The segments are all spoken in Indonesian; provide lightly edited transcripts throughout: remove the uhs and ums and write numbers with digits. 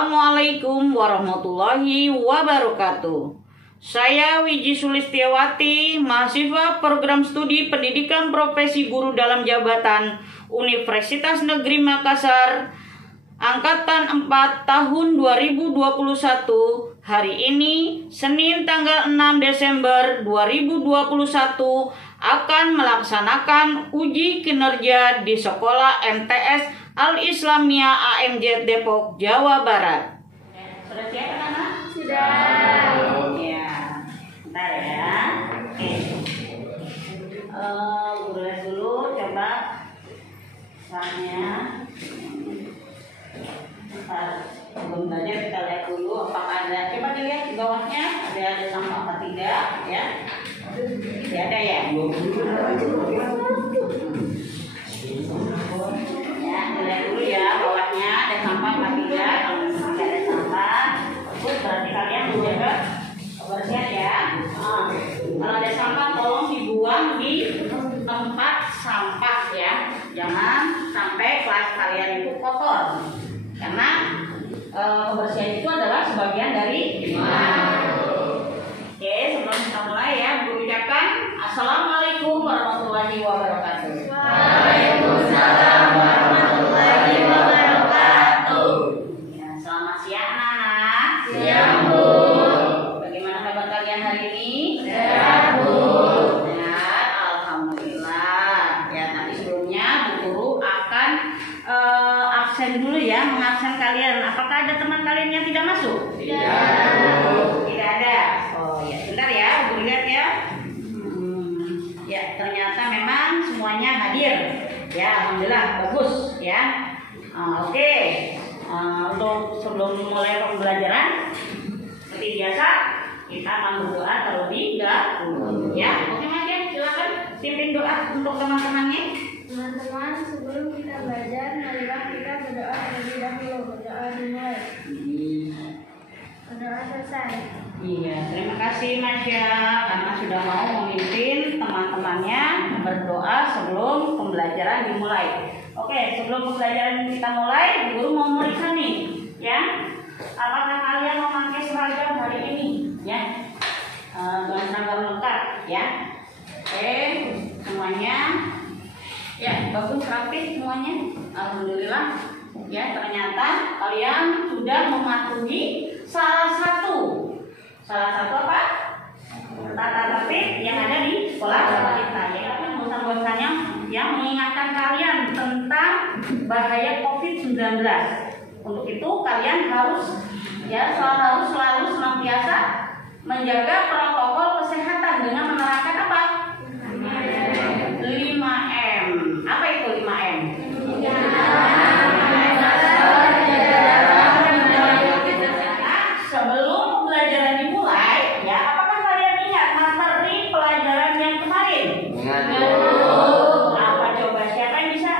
Assalamualaikum warahmatullahi wabarakatuh. Saya Wiji Sulistiawati, mahasiswa program studi pendidikan profesi guru dalam jabatan Universitas Negeri Makassar, Angkatan 4 tahun 2021. Hari ini, Senin tanggal 6 Desember 2021, akan melaksanakan uji kinerja di Sekolah MTS Al-Islamiyah AMJ Depok, Jawa Barat. Sudah siap anak? Sudah. Ya, bentar ya. Oke. Guru les dulu, coba soalnya. Sebelum belajar kita lihat dulu apakah ada. Coba dilihat di bawahnya ada sampah apa tidak, ya? Tidak ada ya? Ya, dilihat dulu ya bawahnya ada sampah apa tidak. Kalau tidak ada sampah, terus berarti kalian menjaga kebersihan ya. Kalau ada sampah tolong dibuang di tempat sampah ya. Jangan sampai kelas kalian itu kotor. Karena kebersihan itu adalah sebagian dari iman. Oke, sebelum kita mulai ya, Guru ucapkan Assalamualaikum warahmatullahi wabarakatuh. Waalaikumsalam warahmatullahi wabarakatuh. Ya, selamat siang anak. Siang Bu. Bagaimana kabar kalian hari ini? Sehat Bu. Sehat, alhamdulillah. Ya, nanti sebelumnya Bu Guru akan absen dulu ya, mengabsen kalian. Apakah ada teman kalian yang tidak masuk? Tidak. Tidak ada. Oh ya, sebentar ya, Bu lihat ya. Ya, ternyata memang semuanya hadir. Ya, alhamdulillah bagus ya. Oke. Untuk sebelum mulai pembelajaran, seperti biasa kita akan berdoa terlebih dahulu. Ya, oke Mas ya, silakan pimpin doa untuk teman-temannya. Teman-teman, sebelum kita belajar, marilah kita berdoa terlebih dahulu. Berdoa dimulai. Berdoa selesai. Iya, terima kasih Mas ya, karena sudah mau memimpin teman-temannya berdoa sebelum pembelajaran dimulai. Oke, sebelum pembelajaran kita mulai, Guru mau meriksa nih, ya. Apakah kalian memakai seragam hari ini, ya? Dengan seragam lengkap, ya. Oke, semuanya. Ya, bagus rapi semuanya. Alhamdulillah. Ya, ternyata kalian sudah mematuhi salah satu apa? Tata tertib yang ada di sekolah kita. Ya, bosan-bosannya yang mengingatkan kalian tentang bahaya COVID-19. Untuk itu kalian harus selalu senantiasa menjaga protokol kesehatan dengan menerapkan apa? 5M. Apa itu 5M? Sebelum pembelajaran dimulai, ya, apakah kalian ingat materi pelajaran yang kemarin? Ingat. Apa coba? Siapa yang bisa?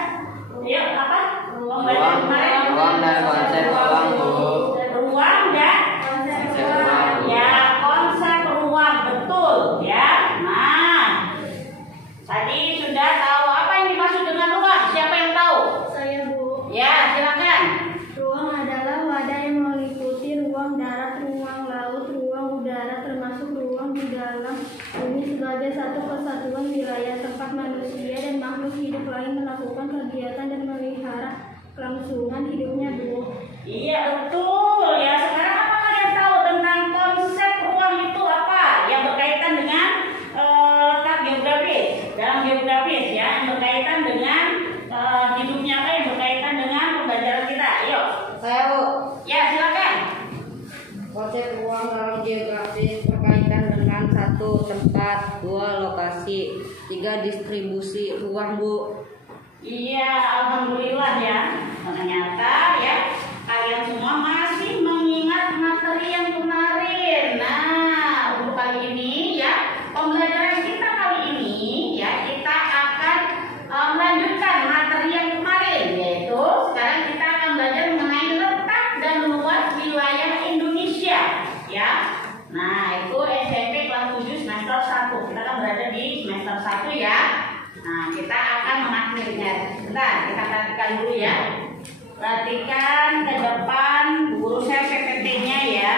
Yuk, apa? Pembelajaran kemarin? Ruang dan konsep ruang, Bu. Ruang dan konsep ruang. Ya, konsep ruang, betul, ya. Nah, tadi sudah tahu apa yang dimaksud dengan ruang? Siapa yang tahu? Saya Bu. Ya, silakan. Ruang adalah wadah yang meliputi ruang darat, ruang laut, ruang udara, termasuk ruang di dalam bumi sebagai satu kesatuan wilayah tempat manusia dan makhluk hidup lain melakukan kegiatan dan melihara kelangsungan hidupnya, Bu. Iya, betul. Ya, sekarang apa kalian tahu tentang konsep ruang itu apa? Yang berkaitan dengan letak geografis. Dalam geografis ya, yang berkaitan dengan hidupnya apa yang berkaitan dengan pembelajaran kita. Ayo. Saya Bu. Ya, silakan. Konsep ruang dalam geografis berkaitan dengan 1 tempat, 2 lokasi, 3 distribusi ruang, Bu. Iya, alhamdulillah ya. Ternyata ya, kalian semua masih mengingat materi yang kemarin. Nah, untuk kali ini ya, pembelajaran kita kali ini ya, kita akan melanjutkan materi yang kemarin, yaitu sekarang kita akan belajar mengenai letak dan luas wilayah Indonesia, ya. Nah, itu SMP kelas 7 semester 1. Kita akan berada di semester 1 ya. Nah, kita akan mengakhirinya. Bentar, kita perhatikan dulu ya. Perhatikan ke depan, guru saya PPT-nya ya.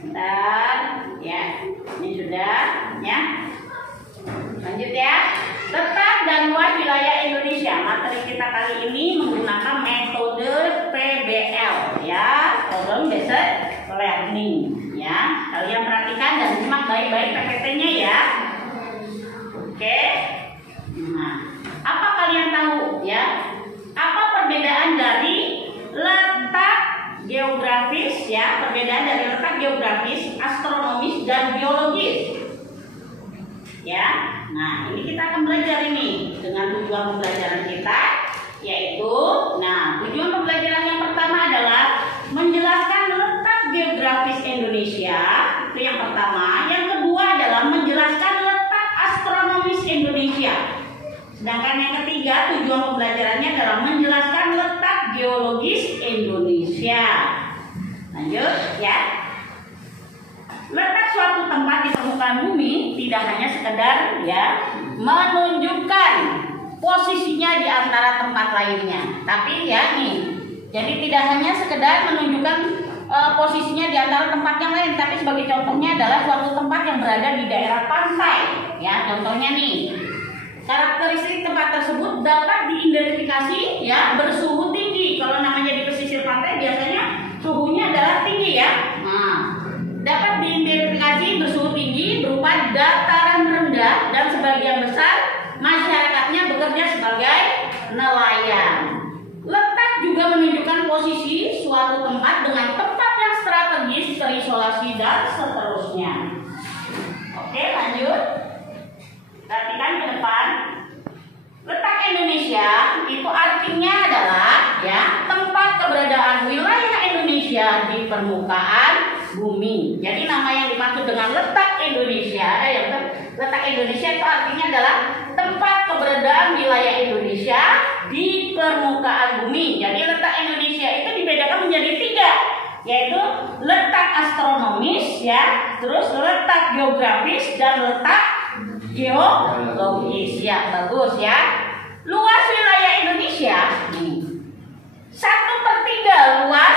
Bentar, ya. Ini sudah, ya. Lanjut ya. Letak dan luas wilayah Indonesia. Materi kita kali ini menggunakan metode PBL, ya, Problem Based Learning, ya. Kalian perhatikan dan simak baik-baik PPT-nya ya. Oke. Nah, apa kalian tahu ya? Apa perbedaan dari letak geografis ya? Perbedaan dari letak geografis, astronomis dan biologis. Ya. Nah, ini kita akan belajar ini dengan tujuan pembelajaran kita, yaitu tujuan pembelajaran yang pertama adalah menjelaskan letak geografis Indonesia. Itu yang pertama. Yang kedua adalah menjelaskan letak astronomis Indonesia. Sedangkan yang ketiga, tujuan pembelajarannya adalah menjelaskan letak geologis Indonesia. Lanjut ya. Letak suatu tempat di permukaan bumi tidak hanya sekedar ya menunjukkan posisinya di antara tempat lainnya, tapi ya nih, jadi tidak hanya sekedar menunjukkan posisinya di antara tempat yang lain, tapi sebagai contohnya adalah suatu tempat yang berada di daerah pantai. Ya, contohnya nih. Karakteristik tempat tersebut dapat diidentifikasi ya bersuhu tinggi. Kalau namanya di pesisir pantai biasanya suhunya adalah tinggi ya. Nah, dapat diidentifikasi bersuhu tinggi berupa dataran rendah dan sebagian besar masyarakatnya bekerja sebagai nelayan. Letak juga menunjukkan posisi suatu tempat dengan tempat yang strategis, terisolasi dan seterusnya. Oke, lanjut. Perhatikan ke depan. Letak Indonesia itu artinya adalah ya tempat keberadaan wilayah Indonesia di permukaan bumi. Jadi nama yang dimaksud dengan letak Indonesia, letak Indonesia itu artinya adalah tempat keberadaan wilayah Indonesia di permukaan bumi. Jadi letak Indonesia itu dibedakan menjadi 3, yaitu letak astronomis ya, terus letak geografis dan letak geologis ya. Bagus ya. Luas wilayah Indonesia nih, 1/3 luas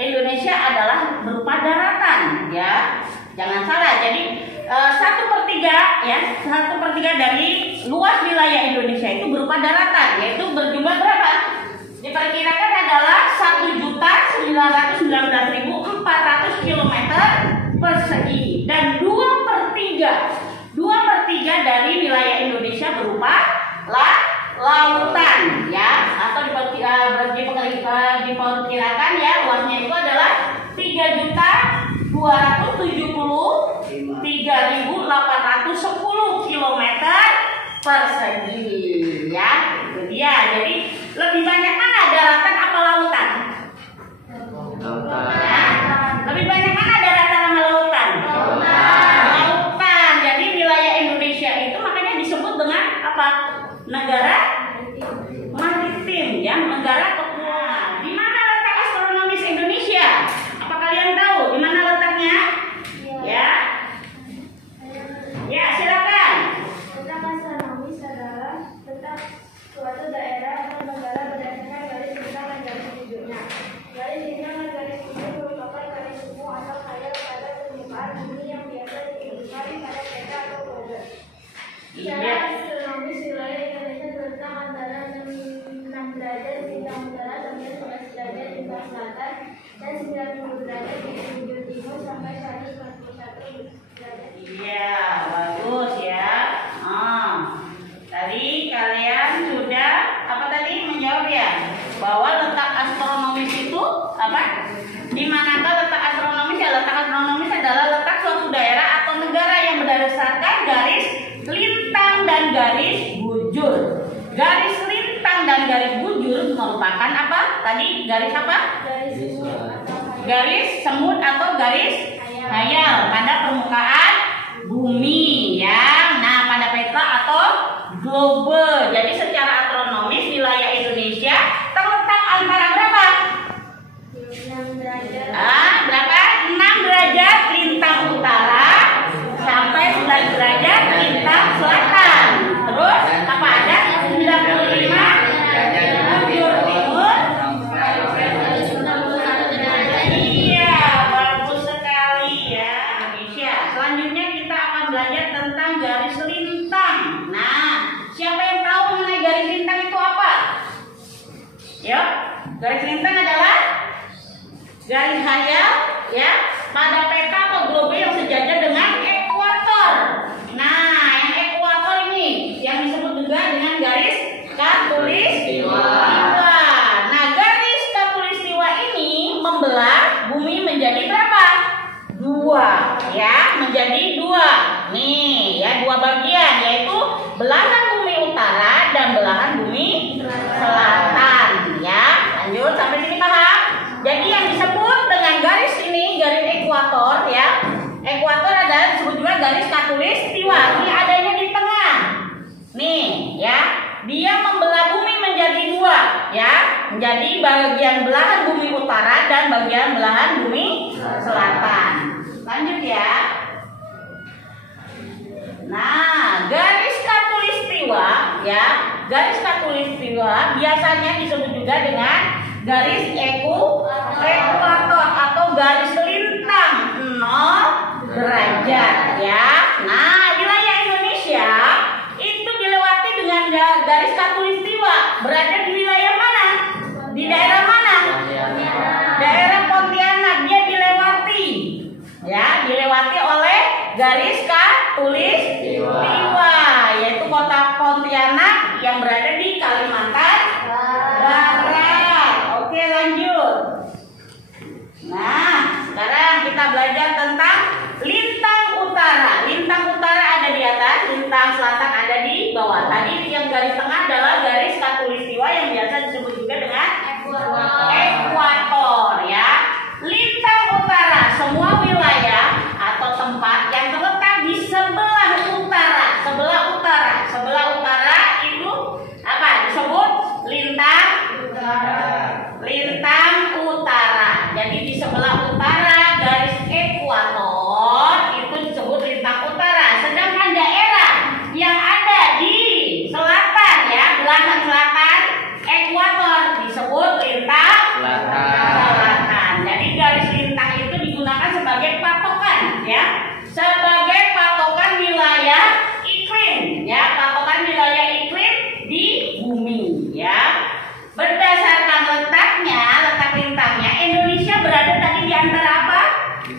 Indonesia adalah berupa daratan ya. Jangan salah. Jadi 1/3 ya, 1/3 dari luas wilayah Indonesia itu berupa daratan, yaitu berjumlah berapa? Diperkirakan adalah 1.919.400 km persegi, dan 2/3 dari wilayah Indonesia berupa lautan ya, atau diperkirakan ya luasnya itu adalah 3.273.810 km persegi ya. Itu dia. Jadi lebih banyak mana daratan apa lautan? Ya? Lebih banyak mana daratan sama lautan? Lautan. Jadi wilayah Indonesia itu makanya disebut dengan apa? Negara maritim ya, negara kepulauan. Di mana letak astronomis Indonesia? Apa kalian tahu di mana letaknya? Ya. Ya, silakan. Letak astronomis adalah letak suatu daerah atau negara berdasarkan garis bintang dan garis tunjuknya. Garis bintang dan garis tunjuk merupakan garis umum atau khayal pada permukaan bumi yang biasa ditemukan pada peta atau kode. Secara astronomis, wilayah Indonesia terletak antara 6 derajat bintang utara sampai 11 derajat bintang selatan dan 90 derajat bintang timur sampai 141 derajat. Iya, bagus ya. Tadi kalian sudah apa tadi menjawab ya, bahwa letak astronomis itu apa? Di manakah letak astronomis? Ya, letak astronomis adalah letak suatu daerah atau negara yang berdasarkan garis lintang dan garis bujur. Garis lintang dan garis bujur merupakan apa? Tadi garis apa? Garis semut atau garis khayal pada permukaan bumi ya. Nah, pada peta atau globe. Jadi secara astronomis wilayah Indonesia terletak antara berapa? 6 derajat. Berapa? 6 derajat lintang utara sampai 11 derajat lintang selatan. Terus apa ada? 95 bujur timur Garis lintang adalah garis khayal ya pada peta atau globe yang sejajar dengan ekuator. Nah, yang ekuator ini yang disebut juga dengan garis khatulistiwa. Nah, garis khatulistiwa ini membelah bumi menjadi berapa? 2 ya, menjadi 2. Nih ya, 2 bagian, yaitu belahan bumi utara dan belahan bumi selatan ya. Lanjut sampai sini paham? Jadi yang disebut dengan garis ini, garis ekuator ya. Ekuator adalah disebut juga garis khatulistiwa. Ini adanya di tengah. Nih ya, dia membelah bumi menjadi 2 ya. Menjadi bagian belahan bumi utara dan bagian belahan bumi selatan. Lanjut ya. Nah, garis khatulistiwa ya, garis khatulistiwa biasanya disebut juga dengan garis ekuator atau garis lintang 0 derajat ya. Nah, wilayah Indonesia itu dilewati dengan garis khatulistiwa. Berada di wilayah mana? Di daerah mana? Daerah Pontianak. Dia dilewati ya, dilewati oleh garis khatulistiwa, yaitu kota Pontianak yang berada di Kalimantan Barat. Oke, lanjut. Nah, sekarang kita belajar tentang lintang utara. Lintang utara ada di atas, lintang selatan ada di bawah. Tadi yang garis tengah adalah garis khatulistiwa yang biasa disebut juga dengan ekuator ya. Lintang utara, semua wilayah atau tempat yang terletak di sebelah utara. Sebelah utara itu apa? Disebut lintang utara. Jadi di sebelah utara garis ekuator itu disebut lintang utara. Sedangkan daerah yang ada di selatan ya, belahan selatan ekuator disebut lintang selatan. Jadi garis lintang itu digunakan sebagai patokan ya, sebagai patokan wilayah iklim ya, patokan wilayah iklim di bumi ya. Berdasarkan letak lintangnya, Indonesia berada tadi di antara apa?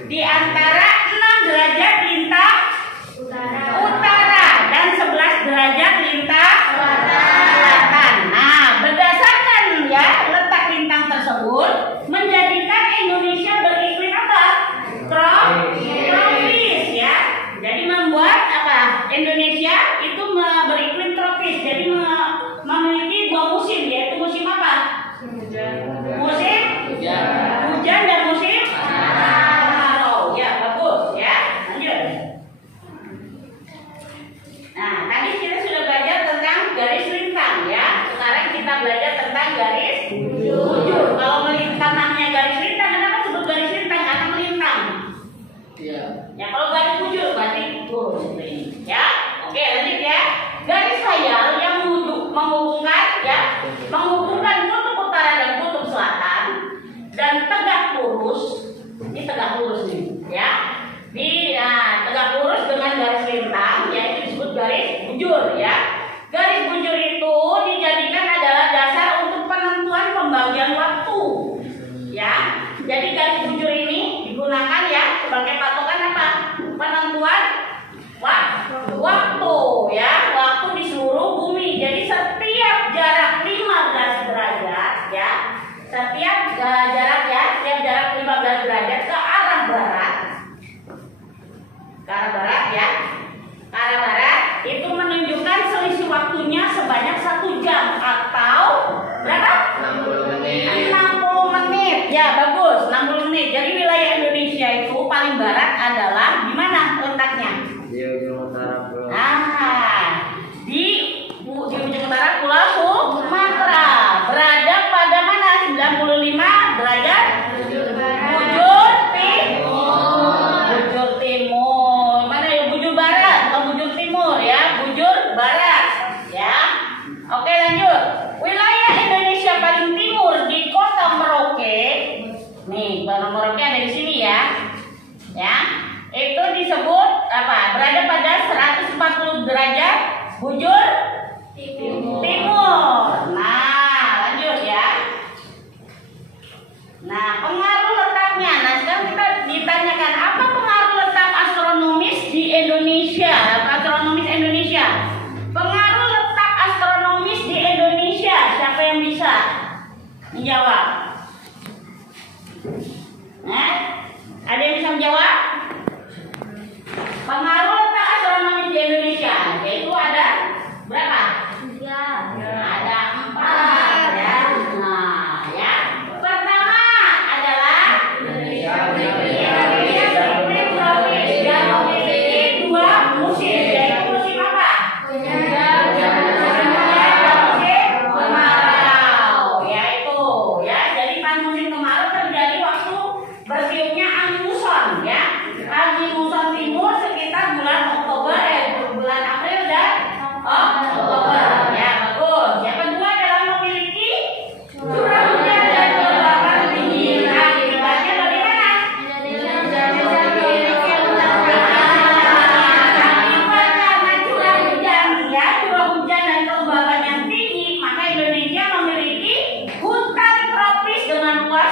Di antara 6 derajat lintang utara dan 11 derajat lintang selatan. Nah, berdasarkan ya letak lintang tersebut menjadikan Indonesia beriklim apa? Tropis ya. Jadi membuat apa? Indonesia itu beriklim tropis. Jadi memiliki 2 musim, yaitu musim apa? Musim hujan dan musim kemarau. Ya, bagus ya. Lanjut. Nah, tadi kita sudah belajar tentang garis lintang ya. Sekarang kita belajar tentang garis bujur. Kalau melintang namanya garis lintang, kenapa sebut garis lintang? Karena melintang. Iya. Ya, kalau garis bujur berarti lurus seperti ini. Ya. Oke, lanjut ya. Garis khayal yang menghubungkan kutub utara dan kutub selatan dan tegak lurus. Ini tegak lurus nih, ya. Tegak lurus dengan garis lintang, yaitu disebut garis bujur, ya. Garis bujur itu dijadikan adalah dasar untuk penentuan pembagian waktu, ya. Jadi garis bujur ini digunakan ya sebagai patokan apa? Penentuan waktu, ya. Waktu di seluruh bumi. Jadi setiap jarak 15 derajat, ya. Setiap jarak 15 derajat ke arah barat. Ke arah barat ya. Ke arah barat itu menunjukkan selisih waktunya sebanyak 1 jam atau berapa? 60 menit. 60 menit. Ya, bagus, 60 menit. Jadi wilayah Indonesia itu paling barat adalah di mana letaknya? Di ujung utara pulau. Di ujung utara Pulau Sumatera. Berada pada mana? 95 derajat bujur timur. Mana ya, bujur barat atau bujur timur ya? Bujur barat ya. Oke, lanjut. Wilayah Indonesia paling timur di kota Merauke. Nih, kota Merauke ada di sini ya. Ya. Itu disebut apa? Berada pada 140 derajat bujur timur. Nah, lanjut ya. Nah, pengaruh letaknya. Nah, sekarang kita ditanyakan apa pengaruh letak astronomis di Indonesia? Astronomis Indonesia. Pengaruh letak astronomis di Indonesia. Siapa yang bisa menjawab? Ada yang bisa menjawab? Pengaruh letak astronomis di Indonesia yaitu ada berapa? 3. Ada 4 ya. Nah, ya. Pertama adalah Indonesia beriklim tropis dan memiliki 2 musim, yaitu musim apa? Musim kemarau, yaitu ya. Jadi pas musim kemarau terjadi waktu bertiupnya angin muson ya. Angin muson timur sekitar bulan bulan April dan Oktober ya, bagus. Yang kedua adalah memiliki curah hujan dan kelembapan tinggi. Akibatnya bagaimana? Akibat karena curah hujan ya, curah hujan dan kelembapan yang tinggi, maka Indonesia memiliki hutan tropis dengan luas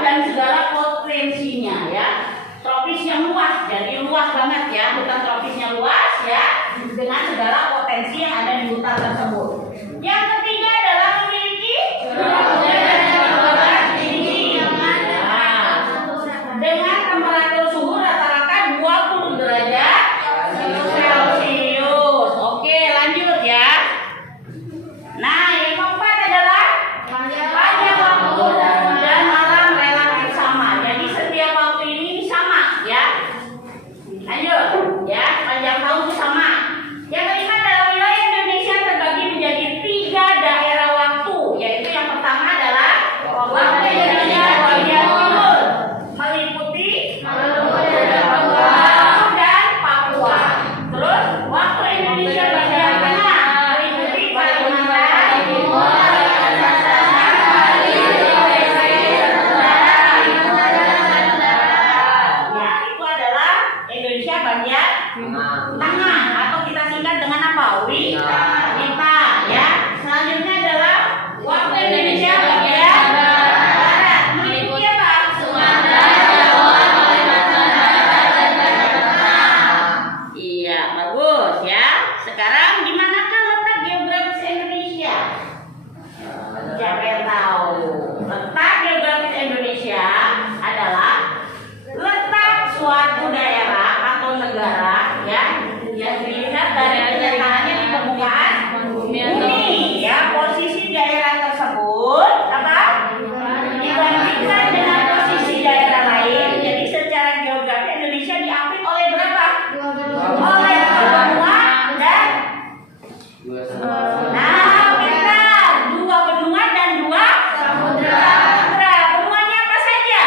dan segala potensinya ya. Tropis yang luas, jadi luas banget ya, hutan tropisnya luas ya, dengan segala potensi yang ada di hutan tersebut. Yang ketiga adalah memiliki curah hujan dan kelembapan tinggi. Nah, dengan temperatur suhu rata-rata 20 derajat Celcius. Oke, lanjut ya. Nah, yang keempat adalah panjang waktu dan malam relatif sama. Jadi setiap waktu ini sama ya. Lanjut ya, panjang tahun itu sama. Yang kelima adalah wilayah Indonesia terbagi menjadi 3 daerah waktu, yaitu yang pertama adalah waktu Indonesia bagian timur meliputi Maluku dan Papua. Terus waktu Indonesia bagian tengah meliputi Kalimantan Timur, ya, itu adalah Indonesia bagian tengah atau kita singkat dengan apa? WITA ya. Selanjutnya adalah waktu Indonesia bagian barat meliputi apa? Sumatera, Jawa, Kalimantan dan iya, bagus ya. Sekarang di manakah letak geografis Indonesia? Siapa yang tahu? Letak geografis Indonesia adalah letak suatu daerah atau negara ya yang dilihat dari kenyataannya di permukaan bumi ya. Posisi daerah tersebut apa? Dibandingkan dengan posisi daerah lain. Jadi secara geografi Indonesia diapit oleh berapa? Oleh benua dan benar, 2 benua dan 2 samudra. Benuanya apa saja?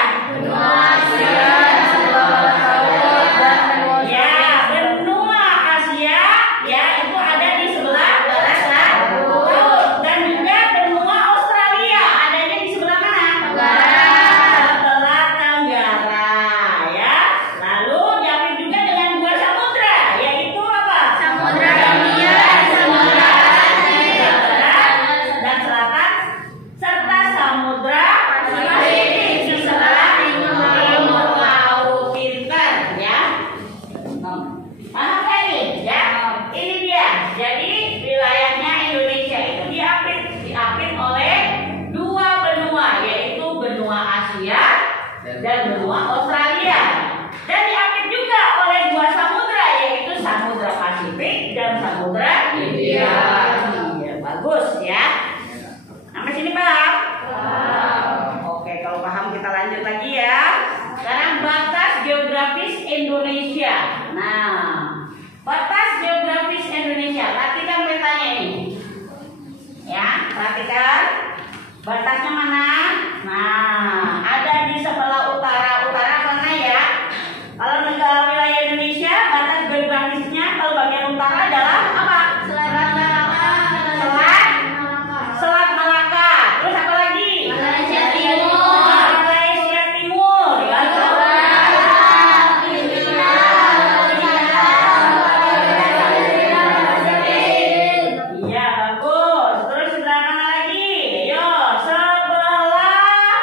Ya, benua Asia ya, itu ada di sebelah barat laut, dan juga benua Australia adanya di sebelah mana? Sebelah tenggara ya. Lalu diapit juga dengan 2 samudra, yaitu apa? Samudra Hindia, Samudra dan Selatan, serta Samudra Pasifik di sebelah timur laut. Pintar ya. Paham kan nih ya? Ini dia. Jadi wilayahnya Indonesia itu diapit oleh 2 benua, yaitu benua Asia dan benua Australia. Dan diapit juga oleh 2 samudra, yaitu Samudra Pasifik dan Samudra Hindia. Iya, bagus ya. Sampai sini paham? Oke, kalau paham kita lanjut lagi ya. Sekarang batas geografis Indonesia. Nah, batas geografis Indonesia. Perhatikan petanya ini. Ya, perhatikan. Batasnya mana? Nah, ada di sebelah utara mana ya? Kalau negara wilayah Indonesia, batas geografisnya kalau bagian utara adalah apa? Selat Malaka. Terus apa lagi? Malaysia Timur. Lalu iya, bagus. Terus sebelah mana lagi? Yo, sebelah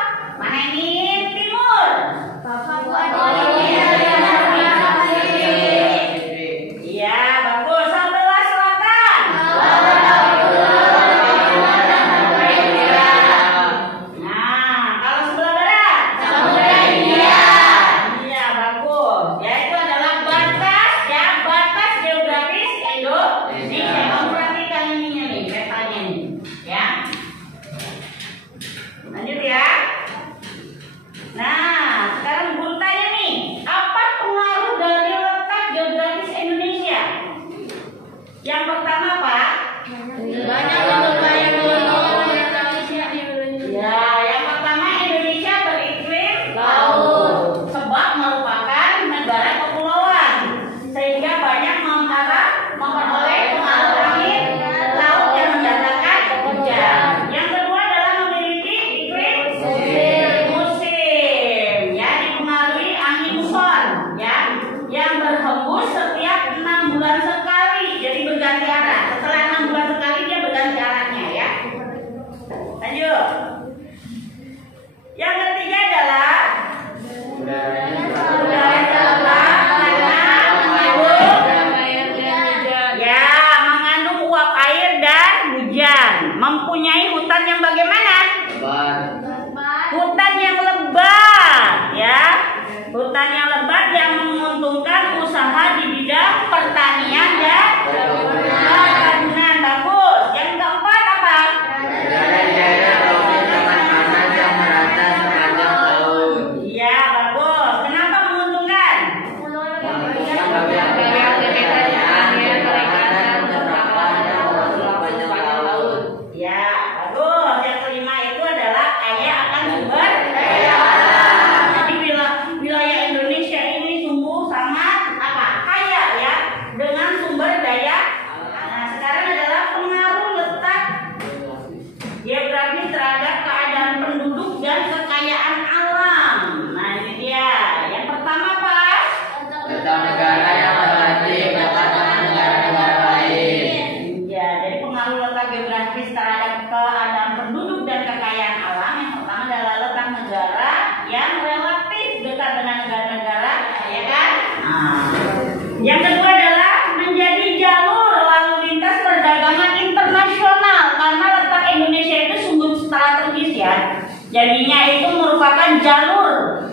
Yang kedua adalah menjadi jalur lalu lintas perdagangan internasional karena letak Indonesia itu sungguh strategis ya. Jadinya itu merupakan jalur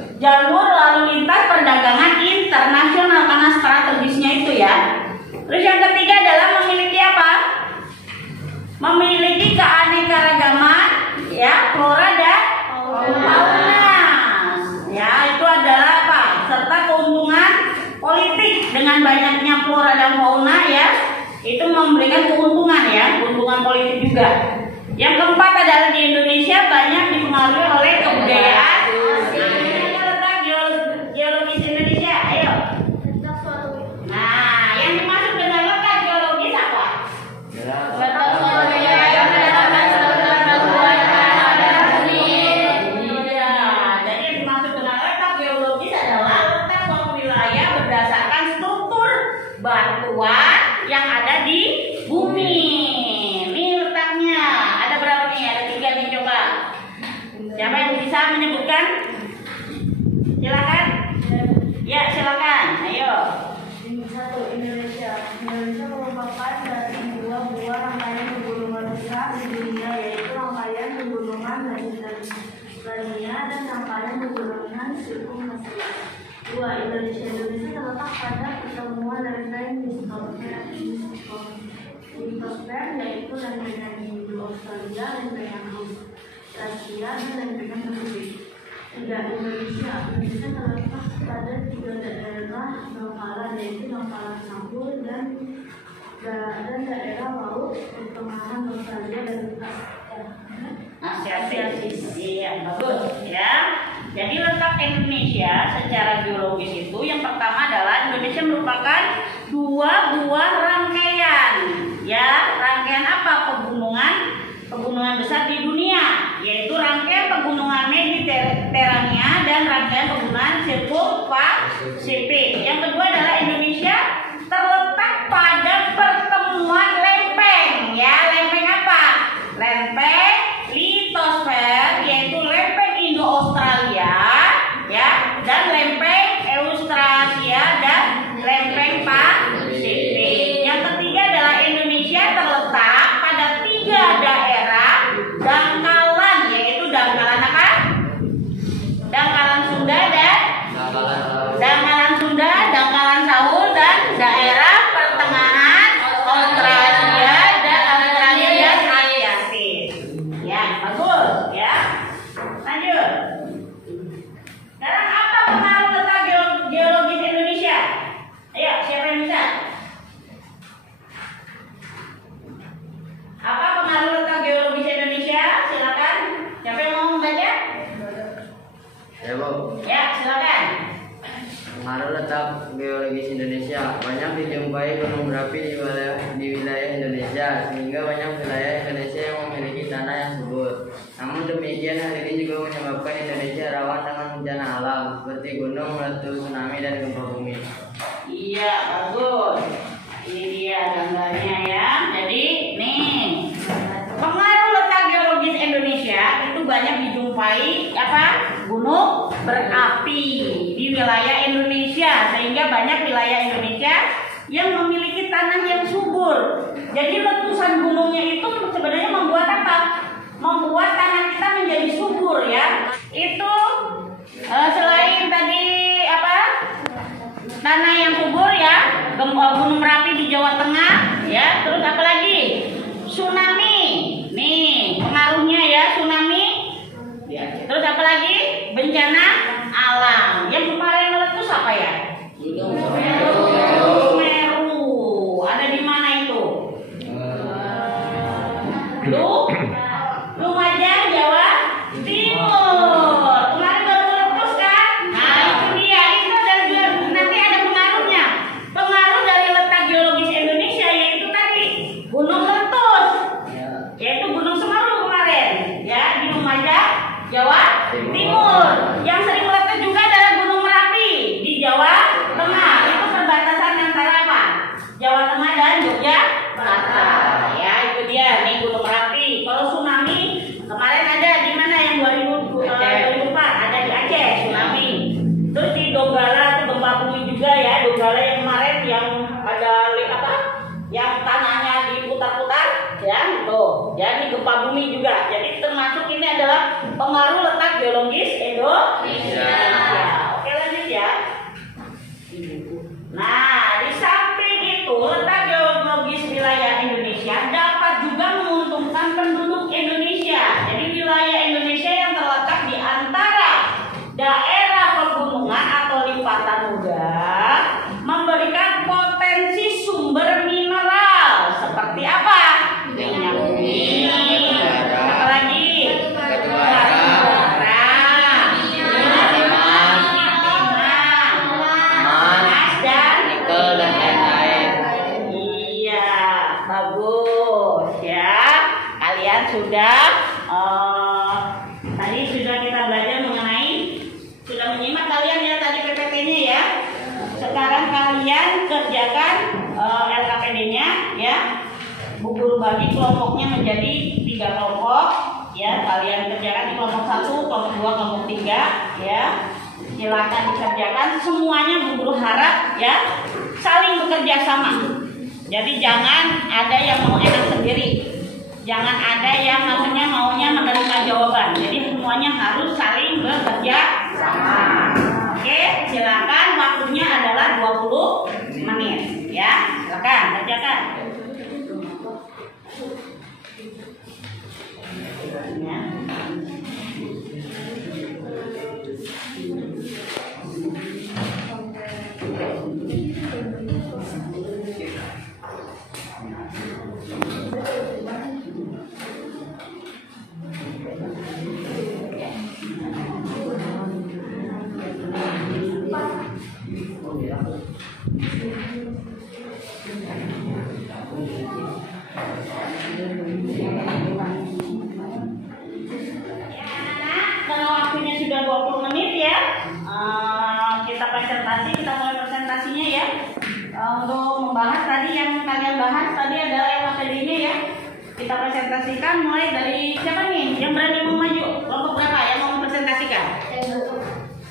lalu lintas perdagangan internasional karena strategisnya itu ya. Terus yang ketiga adalah memiliki apa? Memiliki keanekaragaman ya, flora dan fauna. Ya, itu adalah apa? Serta keuntungan politik dengan banyaknya flora dan fauna ya. Itu memberikan keuntungan ya, keuntungan politik juga. Yang keempat adalah di Indonesia banyak dipengaruhi oleh kebudayaan. Letak geologis Indonesia, ayo. Nah, yang dimaksud dengan letak geologis apa? Batuan yang ada di bumi. Ini letaknya. Ada berapa nih? Ada 3 nih, coba. Siapa yang bisa menyebutkan? Silakan. Ya, silakan. Ayo. 1. Indonesia merupakan dari dua buah rangkaian pegunungan besar di dunia, yaitu rangkaian pegunungan Mediterania dan rangkaian pegunungan Sirkumasilia. 2. Indonesia terletak pada pertemuan lempeng litosfer, yaitu lempengan Indo-Australia, lempengan Asia, dan lempengan Pasifik. 3. Indonesia terletak pada 3 daerah dangkalan, yaitu dangkalan Sambul dan daerah laut pertengahan Australia dan Asia. Iya, bagus ya. Jadi letak Indonesia secara geologis itu yang pertama adalah Indonesia merupakan 2 buah rangkaian. Ya, rangkaian apa? Pegunungan besar di dunia, yaitu rangkaian pegunungan Mediterania dan rangkaian pegunungan Sirkumasilia. Yang kedua adalah Indonesia terletak pada pertemuan lempeng. Ya, lempeng apa? Lempeng litosfer, yaitu lempeng Indo-Australia, ya, dan lempeng Australia dan lempeng Pasifik. Yang ketiga adalah Indonesia terletak pada 3 daerah dangkalan, yaitu dangkalan apa? Dangkalan Sunda, dangkalan Sahul, dan daerah pertengahan Australia dan Asiatik. Ya, bagus ya. Lanjut. Sekarang apa pengaruh letak geologis Indonesia? Ayo, siapa yang bisa? Apa pengaruh letak geologis Indonesia? Silakan. Siapa yang mau membaca? Ya, Bu. Ya, silakan. Pengaruh letak geologis Indonesia banyak dijumpai gunung berapi di wilayah Indonesia, sehingga banyak wilayah Indonesia yang memiliki tanah yang subur. Namun demikian, hal ini juga menyebabkan Indonesia rawan dengan bencana alam seperti gunung meletus, tsunami, dan gempa bumi. Iya, bagus. Ini dia gambarnya ya. Jadi nih, pengaruh letak geologis Indonesia itu banyak dijumpai apa? Gunung berapi di wilayah Indonesia, sehingga banyak wilayah Indonesia yang memiliki tanah yang subur. Jadi letusan gunungnya itu sebenarnya membuat apa? Membuat tanah kita menjadi subur ya. Itu selain tadi apa? Tanah yang subur ya, gunung berapi di Jawa Tengah ya. Terus apa lagi? Tsunami. Nih, pengaruhnya ya tsunami. Terus apa lagi? Bencana alam. Yang kemarin meletus apa ya? Semeru. Ada di mana itu? Lumajang, Jawa Timur. Kemarin baru meletus kan? Nah, itu dia. Itu dan nanti ada pengaruhnya. Pengaruh dari letak geologis Indonesia yaitu tadi gunung meletus. gempa bumi juga. Jadi termasuk ini adalah pengaruh letak geologis Indonesia. Oke, lanjut ya. Nah, di samping itu letak geologis wilayah Indonesia dapat juga menguntungkan penduduk Indonesia. Jadi wilayah Indonesia yang terletak di antara daerah pegunungan atau lipatan udara memberikan potensi sumber mineral seperti apa? Minyak bumi, apa lagi? Batu bara, emas dan nikel dan lain-lain. Iya, bagus ya. Kalian sudah tadi sudah kita belajar mengenai, sudah menyimak kalian ya tadi PPT-nya ya. Sekarang kalian kerjakan LKPD-nya ya. Bu guru bagi kelompoknya menjadi 3 kelompok ya. Kalian kerjakan di kelompok 1, kelompok 2, kelompok 3 ya. Silakan dikerjakan semuanya. Bu guru harap ya saling bekerja sama. Jadi jangan ada yang mau enak sendiri. Jangan ada yang maksudnya maunya menerima jawaban. Jadi semuanya harus saling bekerja sama. Oke, silakan waktunya adalah 20 menit ya. Silakan kerjakan. Ya. Karena waktunya sudah 20 menit ya, kita presentasi, kita mulai presentasinya ya. Untuk membahas tadi yang kalian bahas tadi adalah LKPD-nya ya. Kita presentasikan mulai dari siapa nih yang berani mau maju? Kelompok berapa yang mau mempresentasikan?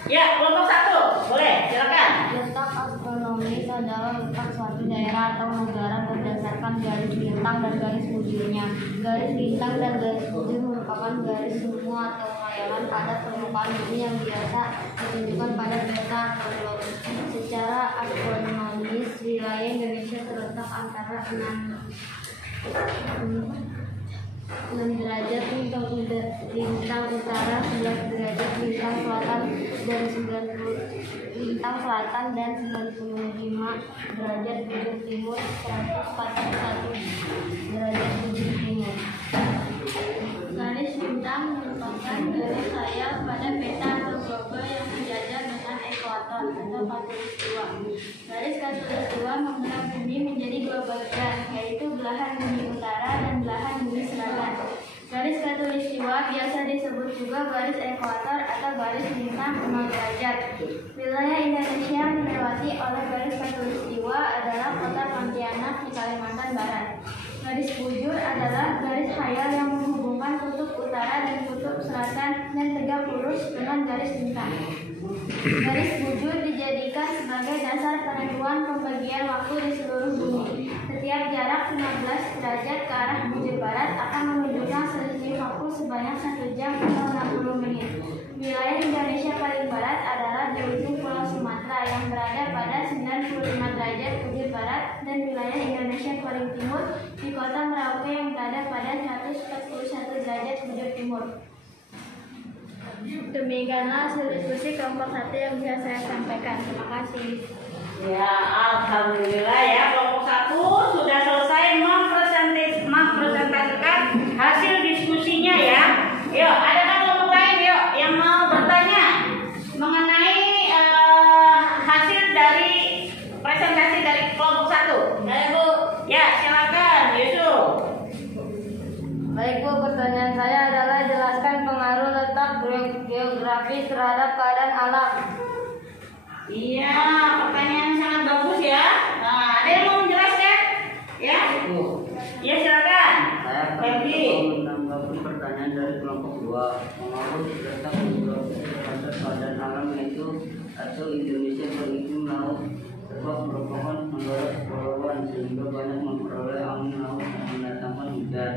Ya, kelompok 1, boleh, silakan. Letak astronomis adalah letak suatu daerah atau negara berdasarkan garis bintang dan garis bujurnya. Garis bintang dan garis bujur merupakan garis semua atau khayalan pada permukaan bumi yang biasa ditunjukkan pada peta atau globe. Secara astronomis, wilayah Indonesia terletak antara 6 derajat lintang utara, 11 derajat lintang selatan dan 90 lintang selatan dan 95 derajat bujur timur, 141 derajat bujur timur. Garis bintang merupakan garis khayal pada peta atau globe yang sejajar dengan ekuator atau khatulistiwa. Garis khatulistiwa membelah bumi menjadi 2 bagian, yaitu belahan bumi utara dan belahan bumi selatan. Garis khatulistiwa biasa disebut juga garis ekuator atau garis bintang 0 derajat. Wilayah Indonesia yang dilewati oleh garis khatulistiwa adalah Kota Pontianak di Kalimantan Barat. Garis bujur adalah garis khayal yang menghubungkan kutub utara dan kutub selatan dan tegak lurus dengan garis bintang. Garis bujur dijadikan sebagai dasar penentuan pembagian waktu di seluruh bumi. Setiap jarak 15 derajat ke arah bujur barat akan menunjukkan selisih waktu sebanyak 1 jam atau 60 menit. Wilayah Indonesia paling barat adalah di ujung Pulau Sumatera yang berada pada 95 derajat bujur barat, dan wilayah Indonesia paling timur di Kota Merauke yang berada pada 141 derajat bujur timur. Demikianlah hasil diskusi kelompok 1 yang bisa saya sampaikan. Terima kasih. Ya, alhamdulillah ya, kelompok 1 sudah selesai mempresentasikan hasil diskusinya ya. Yuk, ada kan kelompok lain yuk yang mau bertanya mengenai hasil dari presentasi dari kelompok 1. Ayo Bu, ya silakan Yusuf. Baik Bu, pertanyaan saya adalah jelaskan pengaruh letak geografis terhadap keadaan alam. Iya, pertanyaan sangat bagus ya. Nah, ada yang mau menjelaskan? Ya? Ya silakan. Saya akan menanggapi pertanyaan dari kelompok 2. Pengaruh letak geografis terhadap keadaan alam yaitu 1. Indonesia beriklim laut, sebab merupakan negara kepulauan sehingga banyak memperoleh angin laut yang mendatangkan hujan.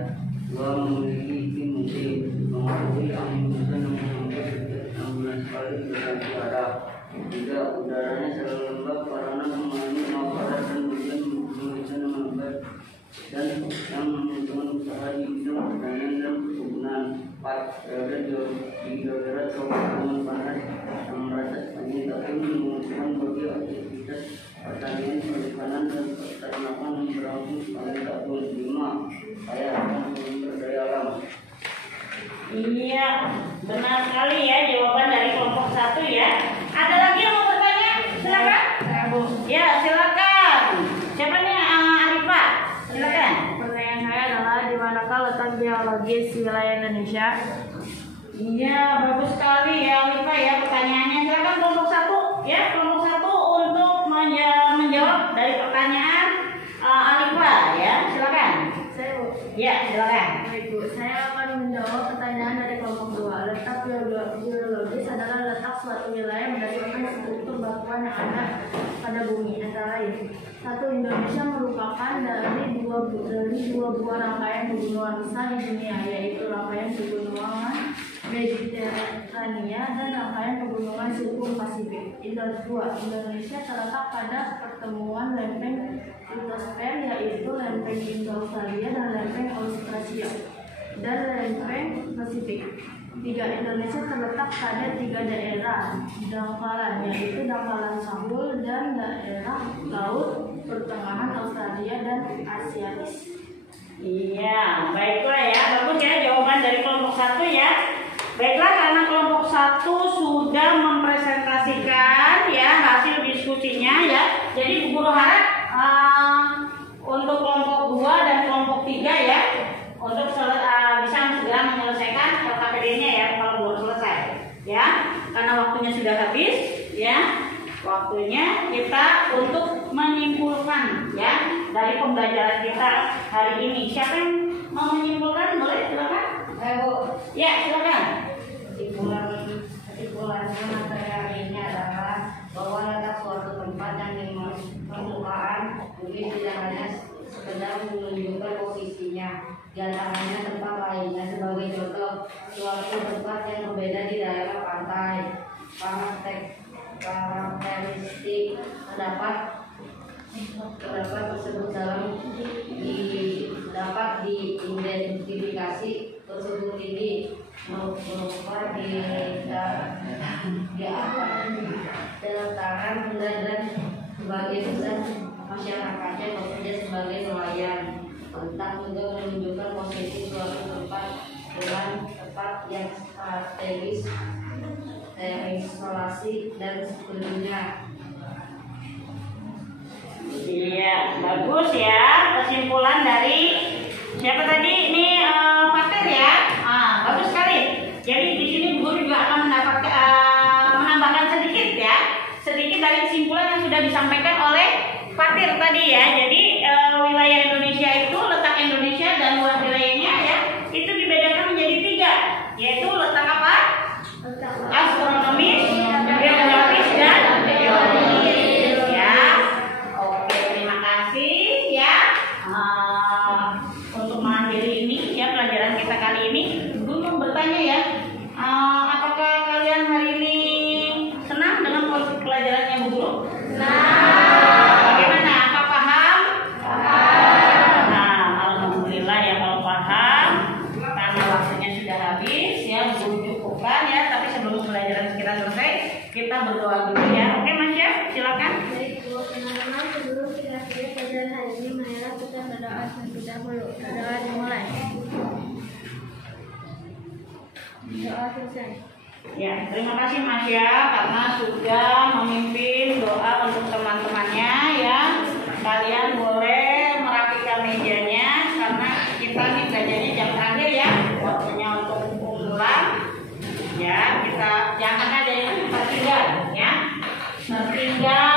2 memiliki mimpi, mematuhi angin kencang yang mencapai 16 kali berganti arah. 3 udaranya selalu lembab karena mengalami panas dan hujan melambat dan yang menguntungkan usaha di bidang pertanian dan perkebunan. 4 berada di daerah kawasan panas yang merasa sepanjang tahun menguntungkan bagi aktivitas pertanian, perikanan dan peternakan yang berlangsung sepanjang tahun. 5 kaya akan sumber daya alam. Iya, benar sekali ya jawaban dari kelompok 1 ya. Ada lagi yang mau bertanya? Silakan. Ya, silakan. Siapa nih? Arifah. Silakan. Pertanyaan saya adalah di manakah letak geologis wilayah Indonesia? Iya, bagus sekali ya Arifah ya pertanyaannya. Silakan kelompok 1 ya, kelompok 1 untuk menjawab dari pertanyaan Arifah ya. Silakan. Saya Bu. Ya, silakan. Baik Bu, saya akan menjawab pertanyaan dari kelompok 2. Letak geologis adalah letak suatu wilayah berdasarkan struktur batuan yang ada pada bumi, antara lain. 1. Indonesia merupakan dari dua buah rangkaian pegunungan besar di dunia, yaitu rangkaian pegunungan Mediterania dan rangkaian pegunungan Sirkum Pasifik. 2. Indonesia terletak pada pertemuan lempeng litosfer, yaitu lempeng Indo-Australia dan lempeng Austrasia dan lempeng Pasifik. 3. Indonesia terletak pada 3 daerah dangkalan, yaitu dangkalan Sahul dan daerah laut pertengahan Australia dan Asiatis. Iya, baiklah ya. Bagus ya jawaban dari kelompok 1 ya. Baiklah, karena kelompok 1 sudah mempresentasikan ya hasil diskusinya ya. Jadi Bu Guru harap untuk kelompok 2 dan kelompok 3 ya untuk bisa segera menyelesaikan LKPD-nya ya kalau belum selesai ya. Karena waktunya sudah habis ya. Waktunya kita untuk menyimpulkan ya dari pembelajaran kita hari ini. Siapa yang mau menyimpulkan? Boleh, silakan. Bu. Ya, silakan. Kesimpulannya materi hari ini adalah bahwa letak suatu tempat yang di permukaan mungkin tidak hanya sekedar menunjukkan posisinya, di antaranya tempat lainnya. Sebagai contoh, suatu tempat yang berbeda di daerah pantai. Karakteristik terdapat tersebut dapat diidentifikasi tersebut ini berupa di dalam tangan benda dan sebagai besar masyarakatnya bekerja sebagai nelayan. Tentang juga menunjukkan posisi suatu tempat dengan tempat yang strategis, terisolasi dan sekelilingnya. Iya, bagus ya kesimpulan dari siapa tadi? Ini Fatir ya. Bagus sekali. Jadi di sini Bu Guru juga akan menambahkan sedikit dari kesimpulan yang sudah disampaikan oleh Fatir tadi ya. Jadi wilayah Indonesia itu, letak Indonesia dan luas wilayahnya ya, itu dibedakan menjadi 3, yaitu letak apa? Astronomis, geografis dan geologis ya. Oke, terima kasih ya untuk mengakhiri ini ya pelajaran kita kali ini. Guru mau bertanya ya, apakah kalian hari ini senang dengan pelajarannya Bu Guru? Bagaimana? Apa paham? Nah, alhamdulillah ya kalau paham. Karena waktunya sudah habis ya, belum cukupkan ya. Tapi sebelum pelajaran kita selesai, kita berdoa dulu ya. Oke Mas Syaf, silakan. Baik Bu, teman-teman, sebelum kita akhiri pelajaran hari ini, marilah kita berdoa terlebih dahulu. Berdoa dimulai. Doa selesai. Ya, terima kasih Mas ya karena sudah memimpin doa untuk teman-temannya ya. Kalian boleh merapikan mejanya karena kita nih belajarnya jam terakhir ya. Waktunya untuk pulang. Ya, kita jangan ada yang tertinggal ya. Tertinggal